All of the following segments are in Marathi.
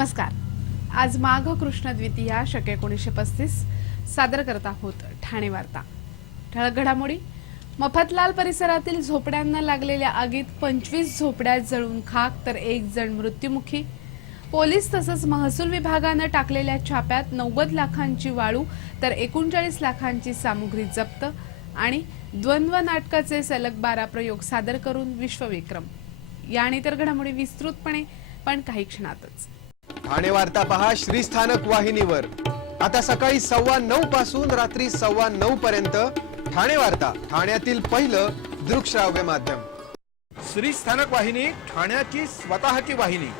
नमस्कार। आज माघ कृष्ण द्वितीया शक 1935 सादर करत आहोत ठाणे वार्ता। ठळक घडामोडी। मफतलाल परिसरातील झोपड्यांना लागलेल्या आगीत 25 झोपड्या जळून खाक तर 1 जण मृत्युमुखी। पोलीस तसंच महसूल विभागाने टाकलेल्या छाप्यात 90 लाखांची वाळू तर 39 लाखांची सामुग्री जप्त आणि द्वंद्व नाटकाचे सलग 12 प्रयोग सादर करून विश्वविक्रम। या आणि इतर घडामोडी विस्तृतपणे पण काही क्षणातच। ठाणे वार्ता पहा श्रीस्थानक वाहिनीवर। आता सकाळी 9:15 पासून रात्री 9:15 पर्यंत ठाणे वार्ता, ठाण्यातील पहिलं दृकश्राव्य माध्यम। श्रीस्थानक वाहिनी ठाण्याची स्वतःची वाहिनी।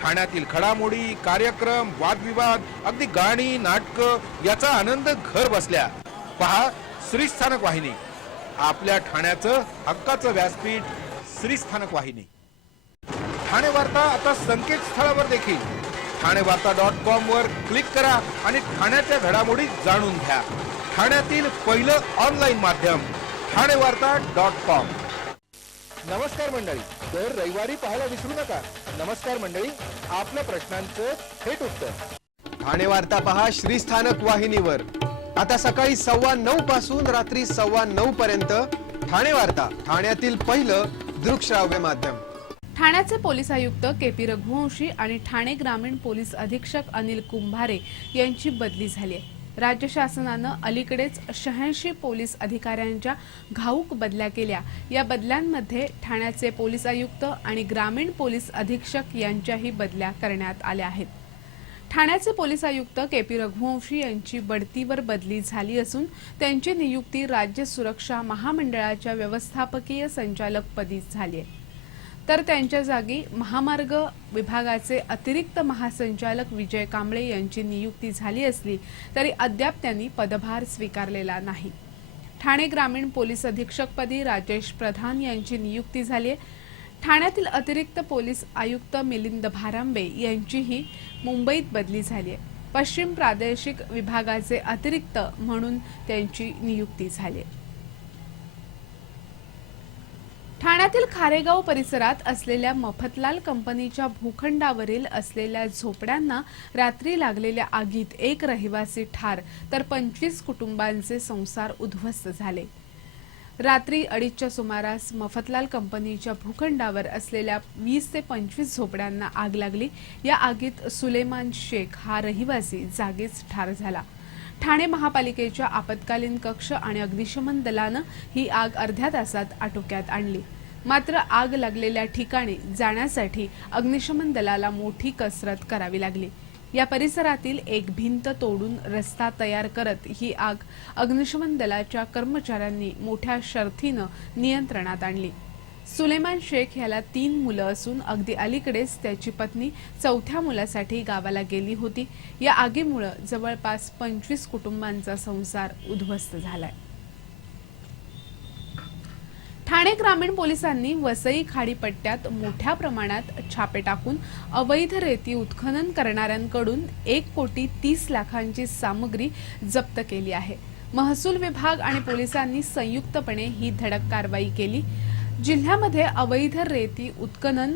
ठाण्यातील घडामोडी, कार्यक्रम, वादविवाद, अगदी गाणी, नाटक याचा आनंद घर बसल्या पहा श्रीस्थानक वाहिनी। आपल्या ठाण्याचं हक्काचं व्यासपीठ श्रीस्थानक वाहिनी। ठाणे वार्ता आता संकेतस्थळावर देखील ठाणेवार्ता.com वर क्लिक करा आणि ठाण्याच्या घडामोडी जाणून घ्या। ठाण्यातील पहिलं ऑनलाईन माध्यम ठाणेवार्ता.com। नमस्कार मंडळी, दर रविवारी पाहायला विसरू नका। नमस्कार मंडळी, आपल्या प्रश्नांचं थेट उत्तर। ठाणे वार्ता पहा श्रीस्थानक वाहिनीवर। आता सकाळी 9:15 पासून रात्री 9:15 पर्यंत ठाणे वार्ता, ठाण्यातील पहिलं दृकश्राव्य माध्यम। ठाण्याचे पोलीस आयुक्त के.पी. रघुवंशी आणि ठाणे ग्रामीण पोलीस अधीक्षक अनिल कुंभारे यांची बदली झाली आहे। राज्य शासनानं अलीकडेच 86 पोलीस अधिकाऱ्यांच्या घाऊक बदल्या केल्या। या बदल्यांमध्ये ठाण्याचे पोलीस आयुक्त आणि ग्रामीण पोलीस अधीक्षक यांच्याही बदल्या करण्यात आल्या आहेत। ठाण्याचे पोलीस आयुक्त के.पी. रघुवंशी यांची बढतीवर बदली झाली असून त्यांची नियुक्ती राज्य सुरक्षा महामंडळाच्या व्यवस्थापकीय संचालकपदी झाली आहे। तर त्यांच्या जागी महामार्ग विभागाचे अतिरिक्त महासंचालक विजय कांबळे यांची नियुक्ती झाली असली तरी अद्याप त्यांनी पदभार स्वीकारलेला नाही। ठाणे ग्रामीण पोलीस अधीक्षकपदी राजेश प्रधान यांची नियुक्ती झाली आहे। ठाण्यातील अतिरिक्त पोलीस आयुक्त मिलिंद भारांबे यांचीही मुंबईत बदली झाली आहे। पश्चिम प्रादेशिक विभागाचे अतिरिक्त म्हणून त्यांची नियुक्ती झाली आहे। ठाण्यातील खारेगाव परिसरात असलेल्या मफतलाल कंपनीच्या भूखंडावरील असलेल्या झोपड्यांना रात्री लागलेल्या आगीत 1 रहिवासी ठार तर 25 कुटुंबांचे संसार उद्ध्वस्त झाले। रात्री 2:30च्या सुमारास मफतलाल कंपनीच्या भूखंडावर असलेल्या 20 ते 25 झोपड्यांना आग लागली। या आगीत सुलेमान शेख हा रहिवासी जागीच ठार झाला। ठाणे महापालिकेच्या आपत्कालीन कक्ष आणि अग्निशमन दलानं ही आग अर्ध्या तासात आटोक्यात आणली। मात्र आग लागलेल्या ठिकाणी जाण्यासाठी अग्निशमन दलाला मोठी कसरत करावी लागली। या परिसरातील एक भिंत तोडून रस्ता तयार करत ही आग अग्निशमन दलाच्या कर्मचाऱ्यांनी मोठ्या शर्थीनं नियंत्रणात आणली। सुलेमान शेख याला 3 मुलं असून अगदी अलीकडेच त्याची पत्नी 4थ्या मुलासाठी गावाला गेली होती। या आगीमुळे जवळपास 25 कुटुंबांचा संसार उद्ध्वस्त झालाय। ठाणे ग्रामीण पोलिसांनी वसई खाडीपट्ट्यात मोठ्या प्रमाणात छापे टाकून अवैध रेती उत्खनन करणाऱ्यांकडून 1,30 लाखांची सामग्री जप्त केली आहे। महसूल विभाग आणि पोलिसांनी संयुक्तपणे ही धडक कारवाई केली। जिल्ह्यामध्ये अवैध रेती उत्खनन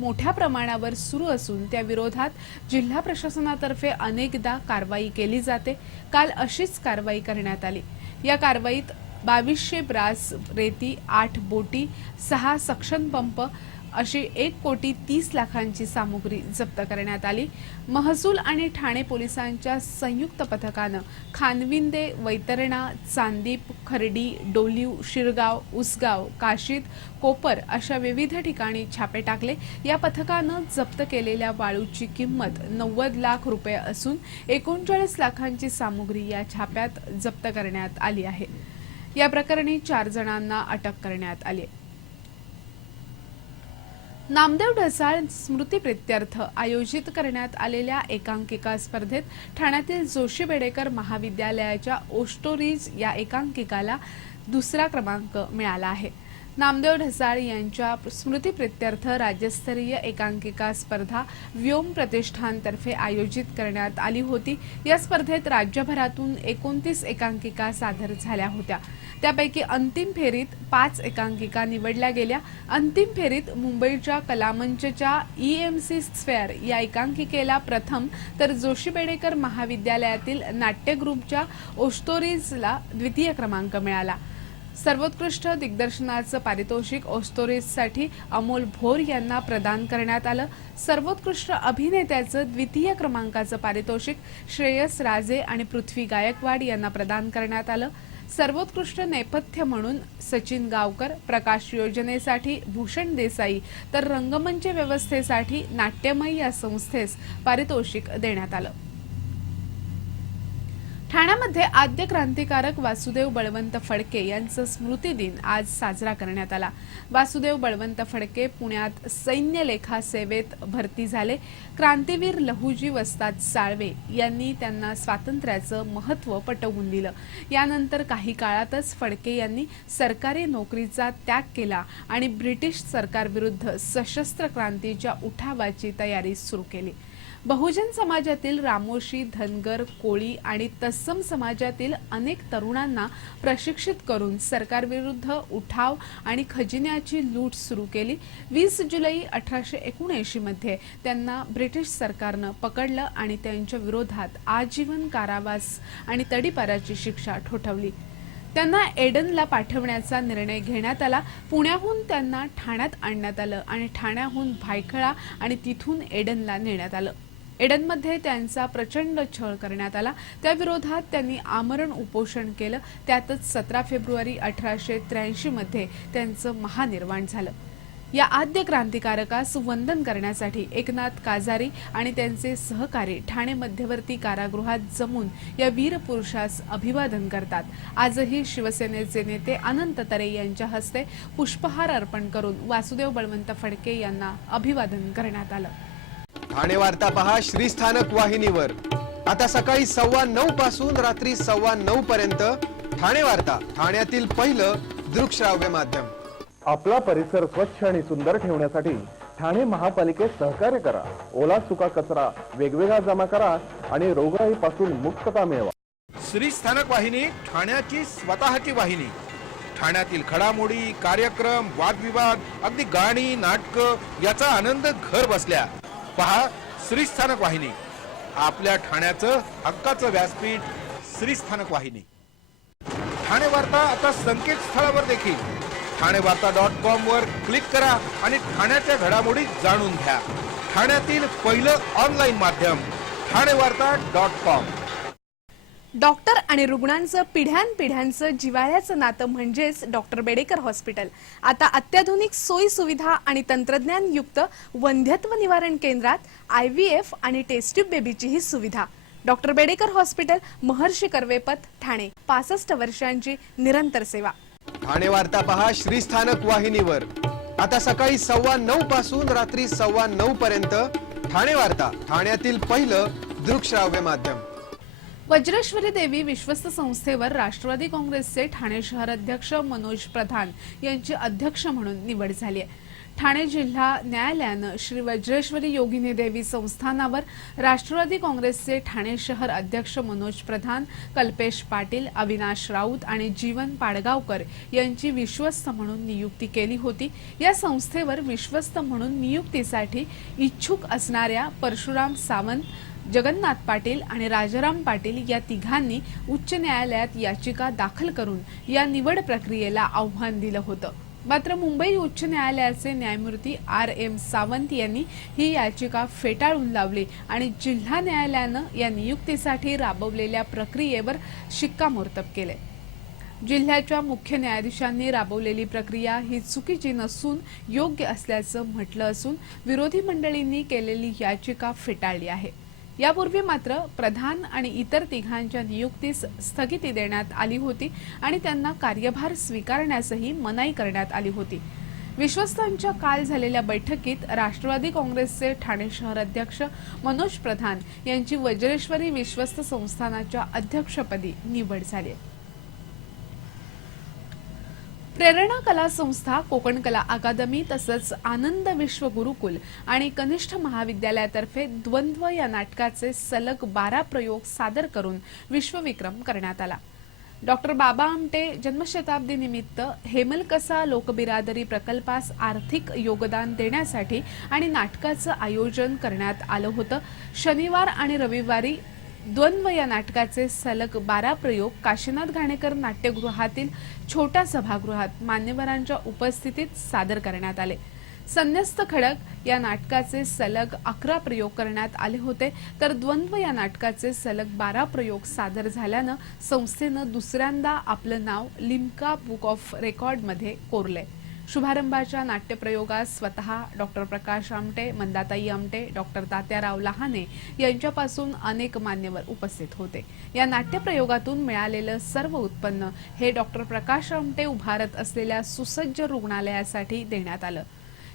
मोठ्या प्रमाणावर सुरू असून त्या विरोधात जिल्हा प्रशासनातर्फे अनेकदा कारवाई केली जाते। काल अशीच कारवाई करण्यात आली। या कारवाईत 2200 ब्रास रेती, 8 बोटी, 6 सक्शन पंप अशी 1,30 लाखांची सामुग्री जप्त करण्यात आली। महसूल आणि ठाणे पोलिसांच्या संयुक्त पथकानं खानविंदे, वैतरणा, चांदीप, खर्डी, डोलीव, शिरगाव, उसगाव, काशीद, कोपर अशा विविध ठिकाणी छापे टाकले। या पथकानं जप्त केलेल्या वाळूची किंमत 90 लाख रुपये असून 39 लाखांची सामुग्री या छाप्यात जप्त करण्यात आली आहे। या प्रकरणी 4 जणांना अटक करण्यात आली। नामदेव ढसाळ स्मृतिप्रित्यर्थ आयोजित करण्यात आलेल्या एकांकिका स्पर्धेत ठाण्यातील जोशी बेडेकर महाविद्यालयाच्या ओस्टोरीज या एकांकिकाला 2रा क्रमांक मिळाला आहे। नामदेव ढसाळ यांच्या स्मृतिप्रित्यर्थ राज्यस्तरीय एकांकिका स्पर्धा व्योम प्रतिष्ठानतर्फे आयोजित करण्यात आली होती। या स्पर्धेत राज्यभरातून 29 एकांकिका सादर झाल्या होत्या। त्यापैकी अंतिम फेरीत 5 एकांकिका निवडल्या गेल्या। अंतिम फेरीत मुंबईच्या कलामंचच्या EMC स्क्वेअर या एकांकिकेला प्रथम तर जोशी बेडेकर महाविद्यालयातील नाट्य ग्रुपच्या ओस्टोरीजला द्वितीय क्रमांक मिळाला। सर्वोत्कृष्ट दिग्दर्शनाचं पारितोषिक ओस्टोरीजसाठी अमोल भोर यांना प्रदान करण्यात आलं। सर्वोत्कृष्ट अभिनेत्याचं द्वितीय क्रमांकाचं पारितोषिक श्रेयस राजे आणि पृथ्वी गायकवाड यांना प्रदान करण्यात आलं। सर्वोत्कृष्ट नेपथ्य म्हणून सचिन गावकर, प्रकाश योजनेसाठी भूषण देसाई तर रंगमंच व्यवस्थेसाठी नाट्यमय या संस्थेस पारितोषिक देण्यात आलं। ठाण्यामध्ये आद्य क्रांतिकारक वासुदेव बळवंत फडके यांचा स्मृती दिन आज साजरा करण्यात आला। वासुदेव बळवंत फडके पुण्यात सैन्य लेखा सेवेत भरती झाले। क्रांतीवीर लहुजी वस्ताद साळवे यांनी त्यांना स्वातंत्र्याचं महत्त्व पटवून दिलं। यानंतर काही काळातच फडके यांनी सरकारी नोकरीचा त्याग केला आणि ब्रिटिश सरकारविरुद्ध सशस्त्र क्रांतीच्या उठावाची तयारी सुरू केली। बहुजन समाजातील रामोशी, धनगर, कोळी आणि तत्सम समाजातील अनेक तरुणांना प्रशिक्षित करून सरकारविरुद्ध उठाव आणि खजिन्याची लूट सुरू केली। 20 जुलै 1879 मध्ये त्यांना ब्रिटिश सरकारनं पकडलं आणि त्यांच्या विरोधात आजीवन कारावास आणि तडीपाराची शिक्षा ठोठावली। त्यांना एडनला पाठवण्याचा निर्णय घेण्यात आला। पुण्याहून त्यांना ठाण्यात आणण्यात आलं आणि ठाण्याहून भायखळा आणि तिथून एडनला नेण्यात आलं। एडनमध्ये त्यांचा प्रचंड छळ करण्यात आला। त्या विरोधात त्यांनी आमरण उपोषण केलं। त्यातच 17 फेब्रुवारी 1883 मध्ये त्यांचं महानिर्वाण झालं। या आद्य क्रांतिकारकास वंदन करण्यासाठी एकनाथ काजारी आणि त्यांचे सहकारी ठाणे मध्यवर्ती कारागृहात जमून या वीर पुरुषास अभिवादन करतात। आजही शिवसेनेचे नेते अनंत तरे यांच्या हस्ते पुष्पहार अर्पण करून वासुदेव बळवंत फडके यांना अभिवादन करण्यात आलं। ठाणे वार्ता पहा श्रीस्थानक वाहिनीवर। आता सकाळी 9:15 पासून रात्री 9:15 पर्यंत ठाणे वार्ता, ठाण्यातील पहिलं दृकश्राव्य माध्यम। आपला परिसर स्वच्छ आणि सुंदर ठेवण्यासाठी ठाणे महापालिकेत सहकार्य करा। ओला सुका कचरा वेगवेगळा जमा करा आणि रोगराईपासून मुक्तता मिळवा। श्रीस्थानक वाहिनी ठाण्याची स्वतःची वाहिनी। ठाण्यातील घडामोडी, कार्यक्रम, वादविवाद, अगदी गाणी, नाटकं याचा आनंद घर बसल्या पहा श्रीस्थानक वाहिनी। आपल्या ठाण्याचं हक्काचं व्यासपीठ श्रीस्थानक वाहिनी। ठाणे वार्ता आता संकेतस्थळावर देखील ठाणेवार्ता.com वर क्लिक करा आणि ठाण्याच्या घडामोडी जाणून घ्या। ठाण्यातील पहिलं ऑनलाईन माध्यम ठाणेवार्ता.com। डॉक्टर आणि रुग्णांचं पिढ्यानपिढ्यांचं जिव्हाळ्याचं नातं म्हणजेच डॉक्टर बेडेकर हॉस्पिटल। आता अत्याधुनिक सोयी सुविधा आणि तंत्रज्ञानयुक्त वंध्यत्व निवारण केंद्रात IVF आणि टेस्ट ट्यूब बेबीचीही सुविधा। डॉक्टर बेडेकर हॉस्पिटल, महर्षी कर्वेपथ, ठाणे। 65 वर्षांची निरंतर सेवा। ठाणे वार्ता पहा श्रीस्थानक वाहिनीवर। आता सकाळी 9:15 पासून रात्री 9:15 पर्यंत ठाणे वार्ता, ठाण्यातील पहिलं दृकश्राव्य माध्यम। वज्रेश्वरी देवी विश्वस्त संस्थेवर राष्ट्रवादी काँग्रेसचे ठाणे शहर अध्यक्ष मनोज प्रधान यांची अध्यक्ष म्हणून निवड झाली आहे। ठाणे जिल्हा न्यायालयानं श्री वज्रेश्वरी योगिनी देवी संस्थानावर राष्ट्रवादी काँग्रेसचे ठाणे शहर अध्यक्ष मनोज प्रधान, कल्पेश पाटील, अविनाश राऊत आणि जीवन पाडगावकर यांची विश्वस्त म्हणून नियुक्ती केली होती। या संस्थेवर विश्वस्त म्हणून नियुक्तीसाठी इच्छुक असणाऱ्या परशुराम सावंत, जगन्नाथ पाटील आणि राजाराम पाटील या तिघांनी उच्च न्यायालयात याचिका दाखल करून या निवड प्रक्रियेला आव्हान दिलं होतं। मात्र मुंबई उच्च न्यायालयाचे न्यायमूर्ती RM सावंत यांनी ही याचिका फेटाळून लावली आणि जिल्हा न्यायालयानं या नियुक्तीसाठी राबवलेल्या प्रक्रियेवर शिक्कामोर्तब केले। जिल्ह्याच्या मुख्य न्यायाधीशांनी राबवलेली प्रक्रिया ही चुकीची नसून योग्य असल्याचं म्हटलं असून विरोधी मंडळींनी केलेली याचिका फेटाळली आहे। यापूर्वी मात्र प्रधान आणि इतर तिघांच्या नियुक्तीस स्थगिती देण्यात आली होती आणि त्यांना कार्यभार स्वीकारण्यासही मनाई करण्यात आली होती। विश्वस्तांच्या काल झालेल्या बैठकीत राष्ट्रवादी काँग्रेसचे ठाणे शहर अध्यक्ष मनोज प्रधान यांची वज्रेश्वरी विश्वस्त संस्थानाच्या अध्यक्षपदी निवड झाली। प्रेरणा कला संस्था, कोकण कला अकादमी तसंच आनंद विश्व गुरुकुल आणि कनिष्ठ महाविद्यालयातर्फे द्वंद्व या नाटकाचे सलग 12 प्रयोग सादर करून विश्वविक्रम करण्यात आला. डॉक्टर बाबा आमटे जन्मशताब्दी निमित्त हेमलकसा लोकबिरादरी प्रकल्पास आर्थिक योगदान देण्यासाठी आणि नाटकाचं आयोजन करण्यात आलं होतं. शनिवार आणि रविवारी द्वंद्व या नाटकाचे सलग 12 प्रयोग काशीनाथ घाणेकर नाट्यगृहातील छोट्या सभागृहात मान्यवरांच्या उपस्थितीत सादर करण्यात आले. संन्यस्त खडक या नाटकाचे सलग 11 प्रयोग करण्यात आले होते, तर द्वंद्व या नाटकाचे सलग 12 प्रयोग सादर झाल्यानं संस्थेनं दुसऱ्यांदा आपलं नाव लिम्का बुक ऑफ रेकॉर्डमध्ये कोरले. शुभारंभाच्या नाट्यप्रयोगास स्वतः डॉक्टर प्रकाश आमटे, मंदाताई आमटे, डॉक्टर तात्याराव लहाने यांच्यापासून अनेक मान्यवर उपस्थित होते. या नाट्यप्रयोगातून मिळालेलं सर्व उत्पन्न हे डॉक्टर प्रकाश आमटे उभारत असलेल्या सुसज्ज रुग्णालयासाठी देण्यात आलं.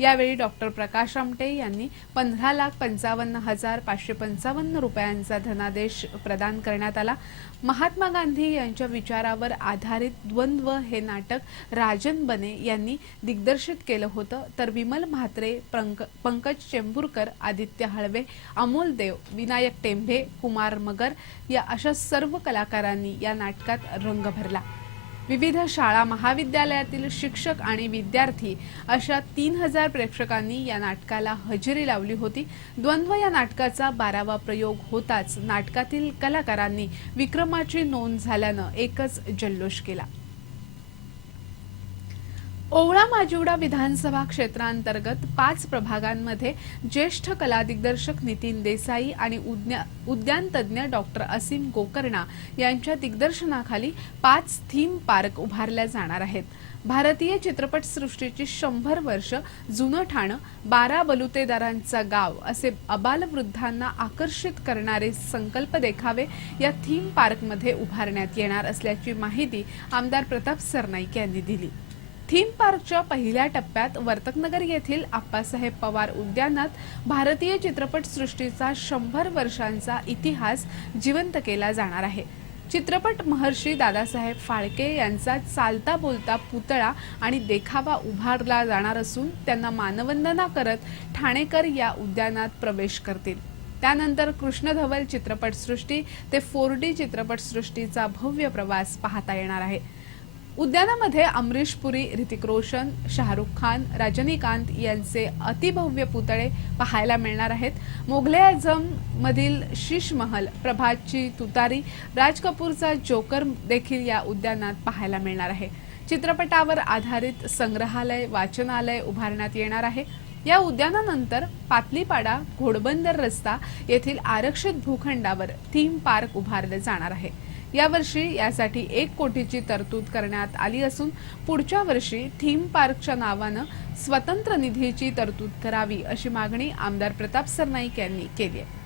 यावेळी डॉक्टर प्रकाश आमटे यांनी 15,55,555 रुपयांचा धनादेश प्रदान करण्यात आला. महात्मा गांधी यांच्या विचारावर आधारित द्वंद्व हे नाटक राजन बने यांनी दिग्दर्शित केलं होतं, तर विमल म्हात्रे, पंकज चेंबूरकर, आदित्य हळवे, अमोल देव, विनायक टेंभे, कुमार मगर या अशा सर्व कलाकारांनी या नाटकात रंग भरला. विविध शाळा महाविद्यालयातील शिक्षक आणि विद्यार्थी अशा 3000 प्रेक्षकांनी या नाटकाला हजेरी लावली होती. द्वंद्व या नाटकाचा 12वा प्रयोग होताच नाटकातील कलाकारांनी विक्रमाची नोंद झाल्यानं एकच जल्लोष केला. ओवळा माजिवडा विधानसभा क्षेत्रांतर्गत 5 प्रभागांमध्ये ज्येष्ठ कला दिग्दर्शक नितीन देसाई आणि उद्यान तज्ज्ञ डॉक्टर असीम गोकर्णा यांच्या दिग्दर्शनाखाली 5 थीम पार्क उभारल्या जाणार आहेत. भारतीय चित्रपटसृष्टीची 100 वर्ष जुनं ठाणं, 12 बलुतेदारांचा गाव असे अबालवृद्धांना आकर्षित करणारे संकल्प देखावे या थीम पार्कमध्ये उभारण्यात येणार असल्याची माहिती आमदार प्रताप सरनाईक यांनी दिली. थीम पार्कच्या पहिल्या टप्प्यात वर्तकनगर येथील आप्पासाहेब पवार उद्यानात भारतीय चित्रपटसृष्टीचा 100 वर्षांचा इतिहास जिवंत केला जाणार आहे. चित्रपट महर्षी दादासाहेब फाळके यांचा चालता बोलता पुतळा आणि देखावा उभारला जाणार असून त्यांना मानवंदना करत ठाणेकर या उद्यानात प्रवेश करतील. त्यानंतर कृष्णधवल चित्रपटसृष्टी ते 4D चित्रपटसृष्टीचा भव्य प्रवास पाहता येणार आहे. उद्यानामध्ये अमरीश पुरी, ऋतिक रोशन, शाहरुख खान, रजनीकांत यांचे अतिभव्य पुतळे पाहायला मिळणार आहेत. मोगले आझम मधील शीश महल, प्रभातची तुतारी, राज कपूरचा जोकर देखील या उद्यानात पाहायला मिळणार आहे. चित्रपटावर आधारित संग्रहालय, वाचनालय उभारण्यात येणार आहे. या उद्यानानंतर पातलीपाडा, घोडबंदर रस्ता येथील आरक्षित भूखंडावर थीम पार्क उभारले जाणार आहे. यावर्षी यासाठी 1 कोटीची तरतूद करण्यात आली असून पुढच्या वर्षी थीम पार्कच्या नावानं स्वतंत्र निधीची तरतूद करावी अशी मागणी आमदार प्रताप सरनाईक यांनी केली आहे.